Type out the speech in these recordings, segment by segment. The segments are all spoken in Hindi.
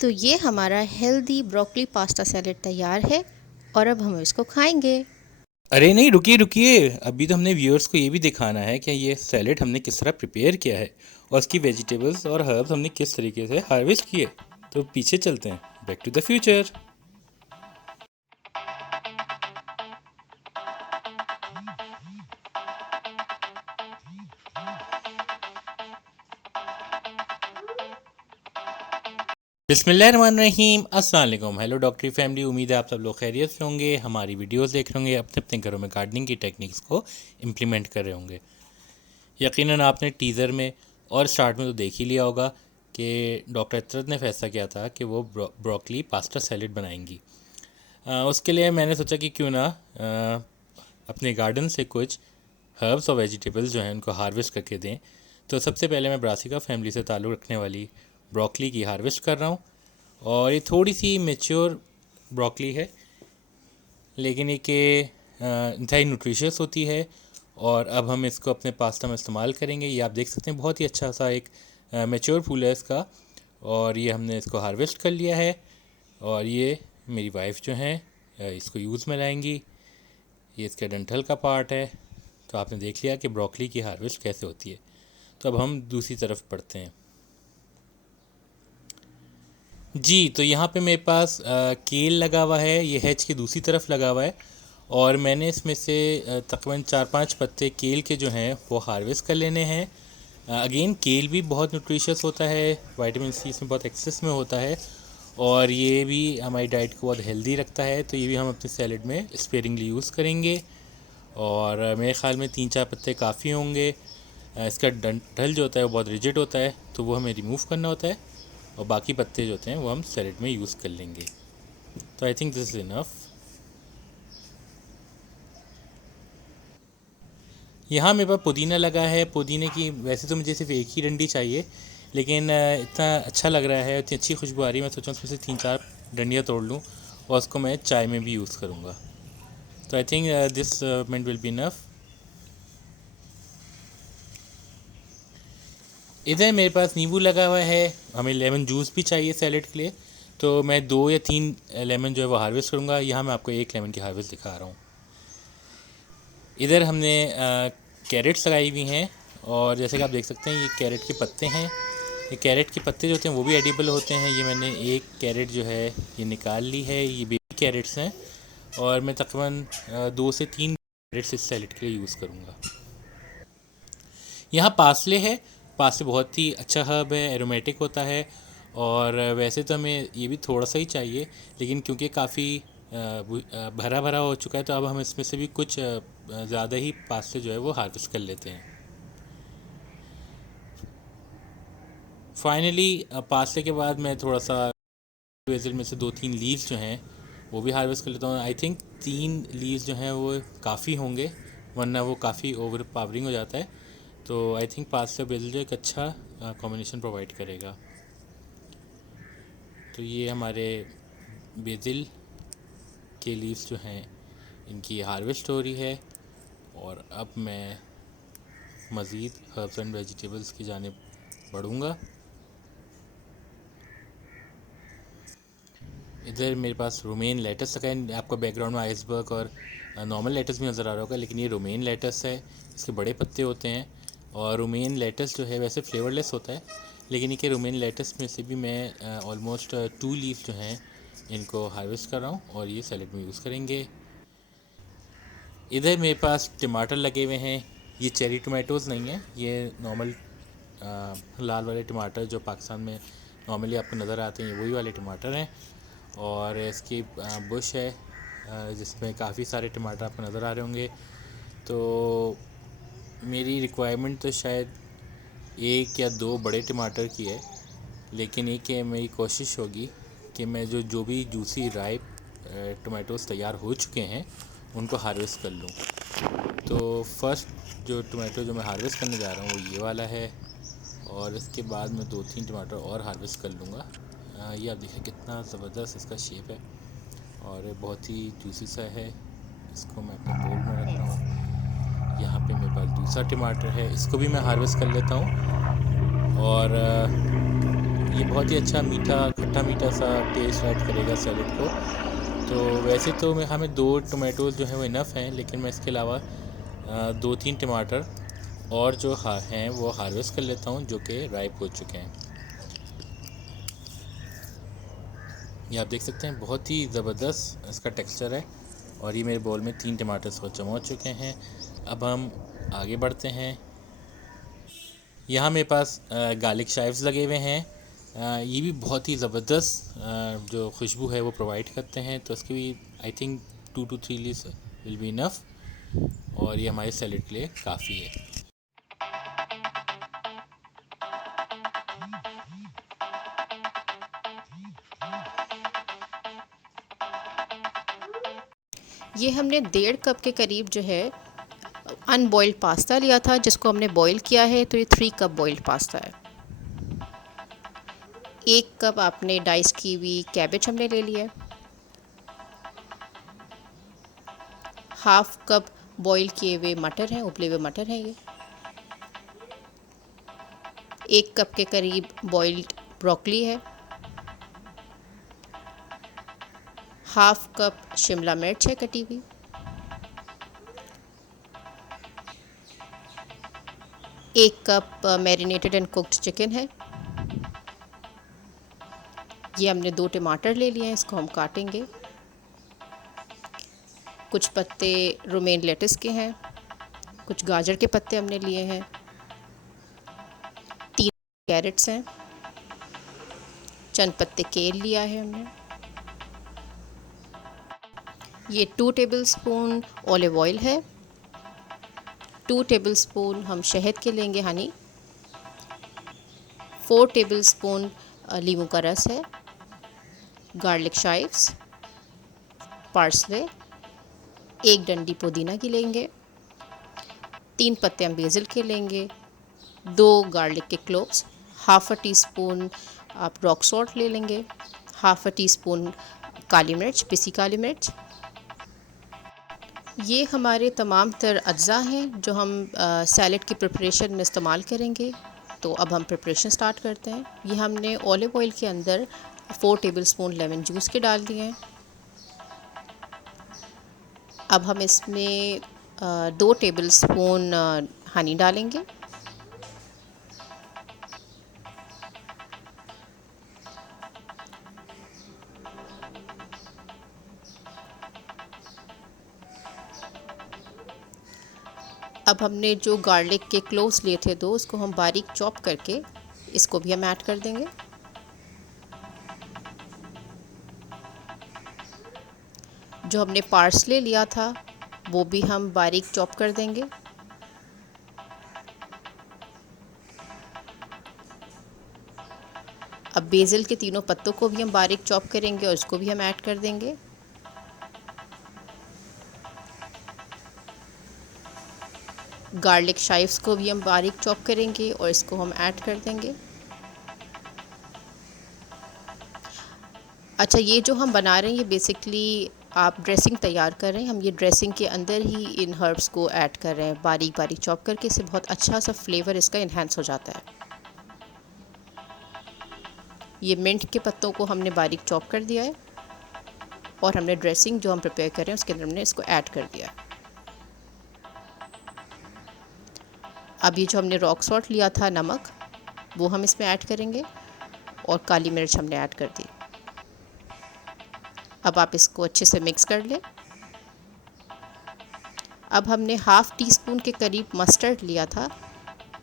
तो ये हमारा हेल्दी ब्रोकली पास्ता सैलेड तैयार है और अब हम इसको खाएंगे। अरे नहीं, रुकिए रुकिए, अभी तो हमने व्यूअर्स को ये भी दिखाना है कि ये सैलेड हमने किस तरह प्रिपेयर किया है और उसकी वेजिटेबल्स और हर्ब्स हमने किस तरीके से हार्वेस्ट किए। तो पीछे चलते हैं, बैक टू द फ्यूचर। बिस्मिल्लाहिर्रहमानिर्रहीम, अस्सलाम वालेकुम। हेलो डॉक्टरी फैमिली, उम्मीद है आप सब लोग खैरियत से होंगे, हमारी वीडियोस देख रहे होंगे, अपने अपने घरों में गार्डनिंग की टेक्निक्स को इम्प्लीमेंट कर रहे होंगे। यकीनन आपने टीज़र में और स्टार्ट में तो देख ही लिया होगा कि डॉक्टर इतरत ने फैसला किया था कि वो ब्रोकली पास्ता सैलेड बनाएंगी। उसके लिए मैंने सोचा कि क्यों ना अपने गार्डन से कुछ हर्ब्स और वेजिटेबल्स जो हैं उनको हार्वेस्ट करके दें। तो सबसे पहले मैं ब्रासिका फैमिली से ताल्लुक़ रखने वाली ब्रोकली की हार्वेस्ट कर रहा हूँ। और ये थोड़ी सी मेच्योर ब्रोकली है, लेकिन ये कि इंतहाई न्यूट्रिशियस होती है। और अब हम इसको अपने पास्ता में इस्तेमाल करेंगे। ये आप देख सकते हैं, बहुत ही अच्छा सा एक मेच्योर फूल है इसका। और ये हमने इसको हार्वेस्ट कर लिया है और ये मेरी वाइफ जो हैं इसको यूज़ में लाएंगी। ये इसका डंठल का पार्ट है। तो आपने देख लिया कि ब्रोकली की हार्वेस्ट कैसे होती है। तो अब हम दूसरी तरफ बढ़ते हैं। जी, तो यहाँ पे मेरे पास केल लगा हुआ है, ये हेज की दूसरी तरफ लगा हुआ है। और मैंने इसमें से तकरीबन 4-5 पत्ते केल के जो हैं वो हार्वेस्ट कर लेने हैं। अगेन केल भी बहुत न्यूट्रिशियस होता है, विटामिन सी इसमें बहुत एक्सेस में होता है और ये भी हमारी डाइट को बहुत हेल्दी रखता है। तो ये भी हम अपने सैलेड में स्पेयरिंगली यूज़ करेंगे। और मेरे ख़्याल में 3-4 पत्ते काफ़ी होंगे। इसका डंठल जो होता है वो बहुत रिजिड होता है, तो वो हमें रिमूव करना होता है और बाकी पत्ते जो होते हैं वो हम सैलेड में यूज़ कर लेंगे। तो I think this is enough. यहाँ मेरे पास पुदीना लगा है। पुदीने की वैसे तो मुझे सिर्फ एक ही डंडी चाहिए, लेकिन इतना अच्छा लग रहा है, इतनी अच्छी खुशबू आ रही है, मैं सोचा उसमें से 3-4 डंडियाँ तोड़ लूँ और उसको मैं चाय में भी यूज़ करूँगा। तो I think this minute will be enough. इधर मेरे पास नींबू लगा हुआ है, हमें लेमन जूस भी चाहिए सैलेड के लिए। तो मैं 2 या 3 लेमन जो है वो हार्वेस्ट करूँगा। यहाँ मैं आपको एक लेमन की हार्वेस्ट दिखा रहा हूँ। इधर हमने कैरेट्स लगाई हुई हैं और जैसे कि आप देख सकते हैं ये कैरेट के पत्ते हैं। ये कैरेट के पत्ते जो होते हैं वो भी एडिबल होते हैं। ये मैंने एक कैरेट जो है ये निकाल ली है, ये बेबी कैरेट्स हैं और मैं तकरीबन 2 से 3 कैरेट्स इस सैलेड के लिए यूज़ करूँगा। यहाँ पार्सले है। पार्सले बहुत ही अच्छा हर्ब है, एरोमेटिक होता है। और वैसे तो हमें ये भी थोड़ा सा ही चाहिए, लेकिन क्योंकि काफ़ी भरा भरा हो चुका है तो अब हम इसमें से भी कुछ ज़्यादा ही पास्ते जो है वो हार्वेस्ट कर लेते हैं। फाइनली पास्ते के बाद मैं थोड़ा सा बेसिल में से 2-3 लीव्स जो हैं वो भी हार्वेस्ट कर लेता हूँ। आई थिंक 3 लीव्स जो हैं वो काफ़ी होंगे, वरना वो काफ़ी ओवर पावरिंग हो जाता है। तो आई थिंक पास्ता बेसिल जो एक अच्छा कॉम्बिनेशन प्रोवाइड करेगा। तो ये हमारे बेसिल के लीव्स जो हैं इनकी हार्वेस्ट हो रही है और अब मैं मज़ीद हर्ब्स एंड वेजिटेबल्स की जानिब बढ़ूँगा। इधर मेरे पास रोमेन लेटस लगा है। आपको बैकग्राउंड में आइसबर्ग और नॉर्मल लेटस भी नज़र आ रहा होगा, लेकिन ये रोमेन लेटस है। इसके बड़े पत्ते होते हैं और रोमेन लेटस जो है वैसे फ्लेवरलेस होता है, लेकिन ये रोमेन लेटस में से भी मैं ऑलमोस्ट 2 लीफ जो हैं इनको हार्वेस्ट कर रहा हूँ और ये सैलेड में यूज़ करेंगे। इधर मेरे पास टमाटर लगे हुए हैं। ये चेरी टमाटोज़ नहीं हैं, ये नॉर्मल लाल वाले टमाटर जो पाकिस्तान में नॉर्मली आपको नज़र आते हैं, ये वही वाले टमाटर हैं। और इसकी बुश है जिसमें काफ़ी सारे टमाटर आपको नज़र आ रहे होंगे। तो मेरी रिक्वायरमेंट तो शायद 1 या 2 बड़े टमाटर की है, लेकिन ये कि मेरी कोशिश होगी कि मैं जो भी जूसी राइप टमाटोज़ तैयार हो चुके हैं उनको हार्वेस्ट कर लूँ। तो फर्स्ट जो टमाटो जो मैं हार्वेस्ट करने जा रहा हूँ वो ये वाला है और इसके बाद मैं 2-3 टमाटर और हार्वेस्ट कर लूँगा। ये आप देखिए कितना ज़बरदस्त इसका शेप है और बहुत ही जूसी सा है। इसको मैं अपने बोल में रख रहा हूँ। यहाँ पे मेरे पास दूसरा टमाटर है, इसको भी मैं हार्वेस्ट कर लेता हूँ। और ये बहुत ही अच्छा मीठा खट्टा मीठा सा टेस्ट ऐड करेगा सैलड को। तो वैसे तो मैं हमें 2 टोमेटोज़ जो हैं वो इनफ हैं, लेकिन मैं इसके अलावा 2-3 टमाटर और जो हैं वो हार्वेस्ट कर लेता हूँ, जो कि राइप हो चुके हैं। ये आप देख सकते हैं बहुत ही ज़बरदस्त इसका टेक्सचर है। और ये मेरे बोल में 3 टमाटर हो चुके हैं। अब हम आगे बढ़ते हैं। यहाँ मेरे पास गार्लिक शाइव्स लगे हुए हैं। ये भी बहुत ही ज़बरदस्त जो खुशबू है वो प्रोवाइड करते हैं, तो इसकी भी I think 2 to 3 leaves will be enough, और ये हमारे सैलेड के लिए काफ़ी है। ये हमने 1.5 कप के करीब जो है अनबॉइल्ड पास्ता लिया था, जिसको हमने बॉईल किया है, तो ये 3 कप बॉइल्ड पास्ता है। 1 कप आपने डाइस की हुई कैबेज हमने ले लिया है। हाफ कप बॉईल किए हुए मटर हैं, उबले हुए मटर हैं ये। 1 कप के करीब बॉइल्ड ब्रोकली है। हाफ कप शिमला मिर्च है कटी हुई। 1 cup marinated and cooked chicken है। ये हमने 2 टमाटर ले लिए हैं, इसको हम काटेंगे। कुछ पत्ते रोमेन लेटिस के हैं, कुछ गाजर के पत्ते हमने लिए हैं, 3 कैरेट्स हैं, चंद पत्ते केल लिया है हमने। ये 2 टेबलस्पून ऑलिव ऑयल है। 2 टेबलस्पून हम शहद के लेंगे, हनी। 4 टेबलस्पून लीमू का रस है। गार्लिक शाइव्स, पार्सले, 1 डंडी पुदीना की लेंगे। 3 पत्ते हम बेसिल के लेंगे। 2 गार्लिक के क्लोव्स। हाफ टी स्पून आप रॉक सॉल्ट ले लेंगे। हाफ टी स्पून काली मिर्च, पिसी काली मिर्च। ये हमारे तमाम तर अज्जा हैं जो हम सैलड की प्रिपरेशन में इस्तेमाल करेंगे। तो अब हम प्रिपरेशन स्टार्ट करते हैं। ये हमने ऑलिव ऑयल के अंदर 4 टेबलस्पून लेमन जूस के डाल दिए हैं। अब हम इसमें 2 टेबलस्पून हनी डालेंगे। अब हमने जो गार्लिक के क्लोव्स लिए थे 2, उसको हम बारीक चॉप करके इसको भी हम ऐड कर देंगे। जो हमने पार्सले लिया था वो भी हम बारीक चॉप कर देंगे। अब बेसिल के तीनों पत्तों को भी हम बारीक चॉप करेंगे और इसको भी हम ऐड कर देंगे। गार्लिक शाइव्स को भी हम बारीक चॉप करेंगे और इसको हम ऐड कर देंगे। अच्छा, ये जो हम बना रहे हैं ये बेसिकली आप ड्रेसिंग तैयार कर रहे हैं। हम ये ड्रेसिंग के अंदर ही इन हर्ब्स को ऐड कर रहे हैं बारीक बारीक चॉप करके। इससे बहुत अच्छा सा फ्लेवर इसका इन्हेंस हो जाता है। ये मिंट के पत्तों को हमने बारीक चॉप कर दिया है और हमने ड्रेसिंग जो हम प्रिपेयर कर रहे हैं उसके अंदर हमने इसको ऐड कर दिया। अब ये जो हमने रॉक सॉल्ट लिया था, नमक, वो हम इसमें ऐड करेंगे और काली मिर्च हमने ऐड कर दी। अब आप इसको अच्छे से मिक्स कर लें। अब हमने हाफ टी स्पून के करीब मस्टर्ड लिया था,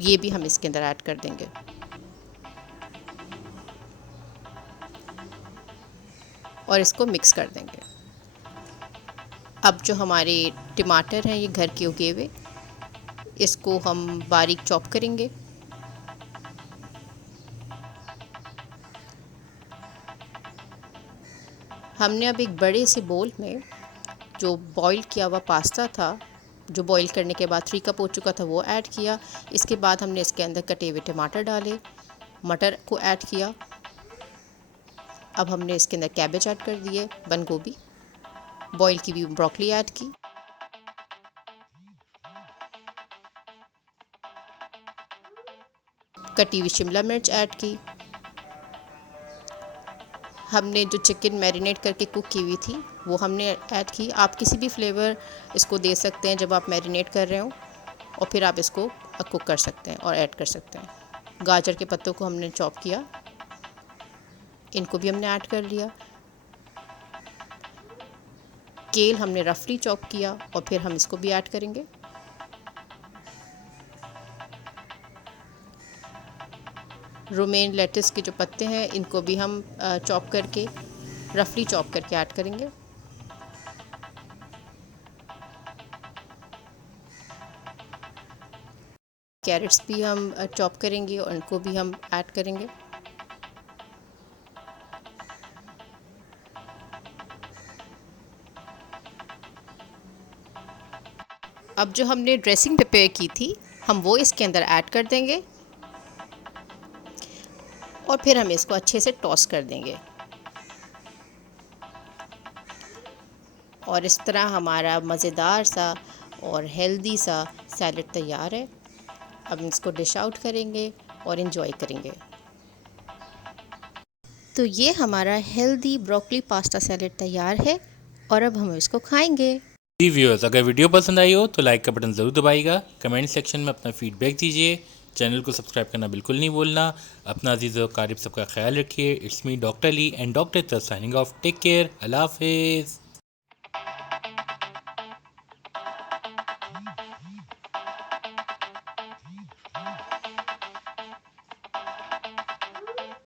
ये भी हम इसके अंदर ऐड कर देंगे। और इसको मिक्स कर देंगे। अब जो हमारे टमाटर हैं ये घर के उगे हुए, इसको हम बारीक चॉप करेंगे। हमने अब एक बड़े से बोल में जो बॉईल किया हुआ पास्ता था, जो बॉईल करने के बाद 3 कप हो चुका था, वो ऐड किया। इसके बाद हमने इसके अंदर कटे हुए टमाटर डाले, मटर को ऐड किया। अब हमने इसके अंदर कैबेज ऐड कर दिए, बंद गोभी, बॉईल की हुई ब्रोकली ऐड की। कटी हुई शिमला मिर्च ऐड की। हमने जो चिकन मैरिनेट करके कुक की हुई थी वो हमने ऐड की। आप किसी भी फ्लेवर इसको दे सकते हैं जब आप मैरिनेट कर रहे हो, और फिर आप इसको कुक कर सकते हैं और ऐड कर सकते हैं। गाजर के पत्तों को हमने चॉप किया, इनको भी हमने ऐड कर लिया। केल हमने रफली चॉप किया और फिर हम इसको भी ऐड करेंगे। रोमेन लेटिस के जो पत्ते हैं इनको भी हम चॉप करके, रफली चॉप करके ऐड करेंगे। कैरेट्स भी हम चॉप करेंगे और इनको भी हम ऐड करेंगे। अब जो हमने ड्रेसिंग प्रिपेयर की थी हम वो इसके अंदर ऐड कर देंगे और फिर हम इसको अच्छे से टॉस कर देंगे। और इस तरह हमारा मज़ेदार सा और हेल्दी सा सैलेड तैयार है। अब इसको डिश आउट करेंगे और इन्जॉय करेंगे। तो ये हमारा हेल्दी ब्रोकली पास्ता सैलेड तैयार है और अब हम इसको खाएंगे। जी व्यूअर्स, अगर वीडियो पसंद आई हो तो लाइक का बटन ज़रूर दबाइएगा। कमेंट सेक्शन में अपना फीडबैक दीजिए। चैनल को सब्सक्राइब करना बिल्कुल नहीं भूलना। अपना अजीज़ और क़रीब सबका ख्याल रखिए। It's me doctor Lee and doctor signing off. Take care. अल्लाह हाफिज़।